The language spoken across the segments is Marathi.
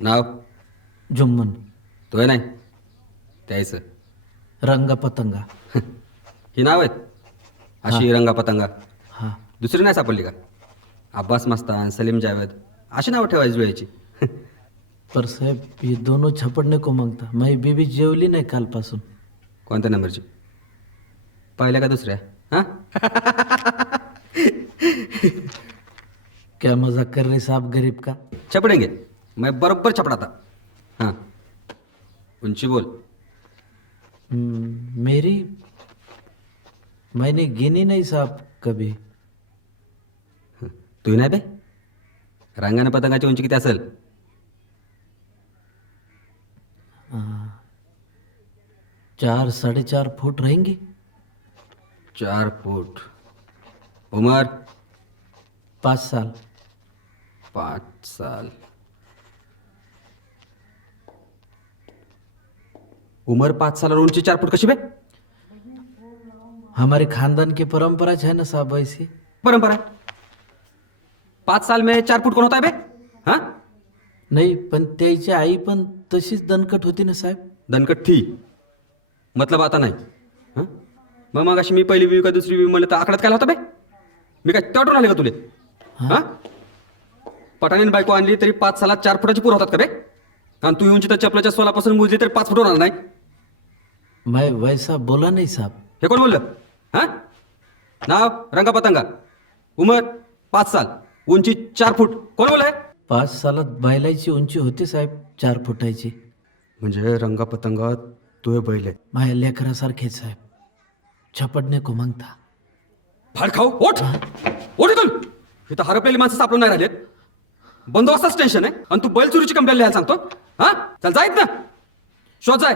नाव जुम्मन. तो नाही त्याचं. रंग पतंगा. ही नाव आहेत अशी रंगा पतंगा. हा. दुसरी नाही सापडली का? अब्बास मस्तान, सलीम जावेद अशी नावं ठेवायची जुळायची. पर साहेब ये दोनों छपडने को मांगता. माझी बीबी जेवली नाही कालपासून. कोणत्या नंबरची? पहिल्या का दुसऱ्या? हां, क्या मजाक कर रहे साहब गरीब का. छपडेंगे. मैं बरोबर छपडाता. हां, उंची बोल. मेरी मैंने गिनी नहीं साहब कभी. तू नाही बे. रंगाने पतंगाची उंची किती असेल? 4-4.5 फुट रहेंगी. 4 फूट. उमर 5 साल. 5 साल. उमर 5 साल और उंची 4 फूट कशी बे? हमारे खानदान की परंपरा है ना साहब ऐसी. परंपरा. 5 साल में 4 फूट कोण होता है बे? हाँ, नाही पण त्याची आई पण तशीच दणकट होती ना साहेब. दणकट थी मतलब आता नाही. हं? मग अशी मी पहिली विवी का दुसरी विवी म्हणलं तर आकड्यात काय होता बे? मी काय तेवढून आले का तुले? हा, पटाणीन बायको आणली तरी 5 सालात 4 फुटाची पूर होतात का बे? आणि तू उंची तर चपलाच्या सोलापासून मोजली तरी 5 फूट होणार नाही. मैं वैसा बोला नहीं साहब. हे कोण बोललं? हा, नाव रंगा पतंगा, उमर 5 साल, उंची 4 फूट. कोण बोललाय? 5 सालात बायलाची उंची होती साहेब 4 फुटाची. म्हणजे रंगा पतंगा तू बैल आहे. माझ्या लेकरासारखेच साहेब. छपडणे को मागता. फाड खाऊ. ओठ ओठ इथून. इथं हरपलेली माणसं सापडून नाही राहिलेत. बंदोबस्ताच टेन्शन आहे आणि तू बैल चोरीची कंप्लेंट लिहायला सांगतो. हा, चल जाईत ना. शोध जाय.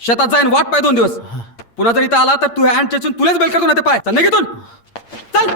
शेतात जाईन वाट पाय 2 दिवस. पुन्हा जर इथं आला तर तू हँड चेचून तुलाच बैल करतो ना ते पाय. चल निघ इथून. चल.